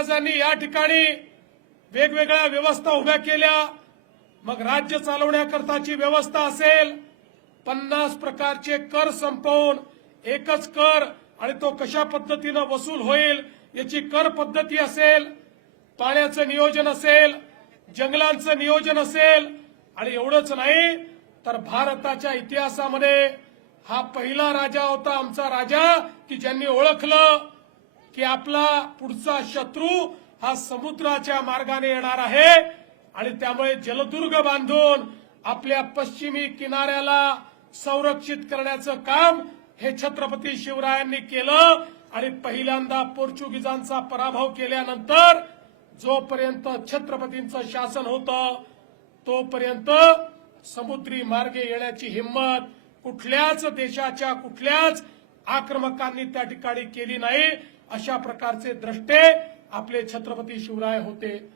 महाराजांनी या ठिकाणी वेगवेगळ्या व्यवस्था उभ्या केल्या। मग राज्य चालवण्याकरताची व्यवस्था असेल, 50 प्रकारचे कर संपवून एकच कर आणि तो कशा पद्धतीने वसूल होईल याची कर पद्धती असेल, पाण्याचं नियोजन असेल, जंगलांचं नियोजन असेल, आणि एवढंच नाही तर भारताच्या इतिहासामध्ये हा पहिला राजा होता, आमचा राजा, की ज्यांनी ओळखलं की आपला पुढचा शत्रू हा समुद्राच्या मार्गाने येणार आहे आणि त्यामुळे जलदुर्ग बांधून आपल्या पश्चिमी किनाऱ्याला संरक्षित करण्याचं काम हे छत्रपती शिवरायांनी केलं। आणि पहिल्यांदा पोर्चुगीजांचा पराभव केल्यानंतर जोपर्यंत छत्रपतींचं शासन होतं तोपर्यंत समुद्री मार्गे येण्याची हिंमत कुठल्याच देशाच्या कुठल्याच आक्रमकांनी त्या ठिकाणी केली नाही। अशा प्रकारचे द्रष्टे आपले छत्रपती शिवराय होते।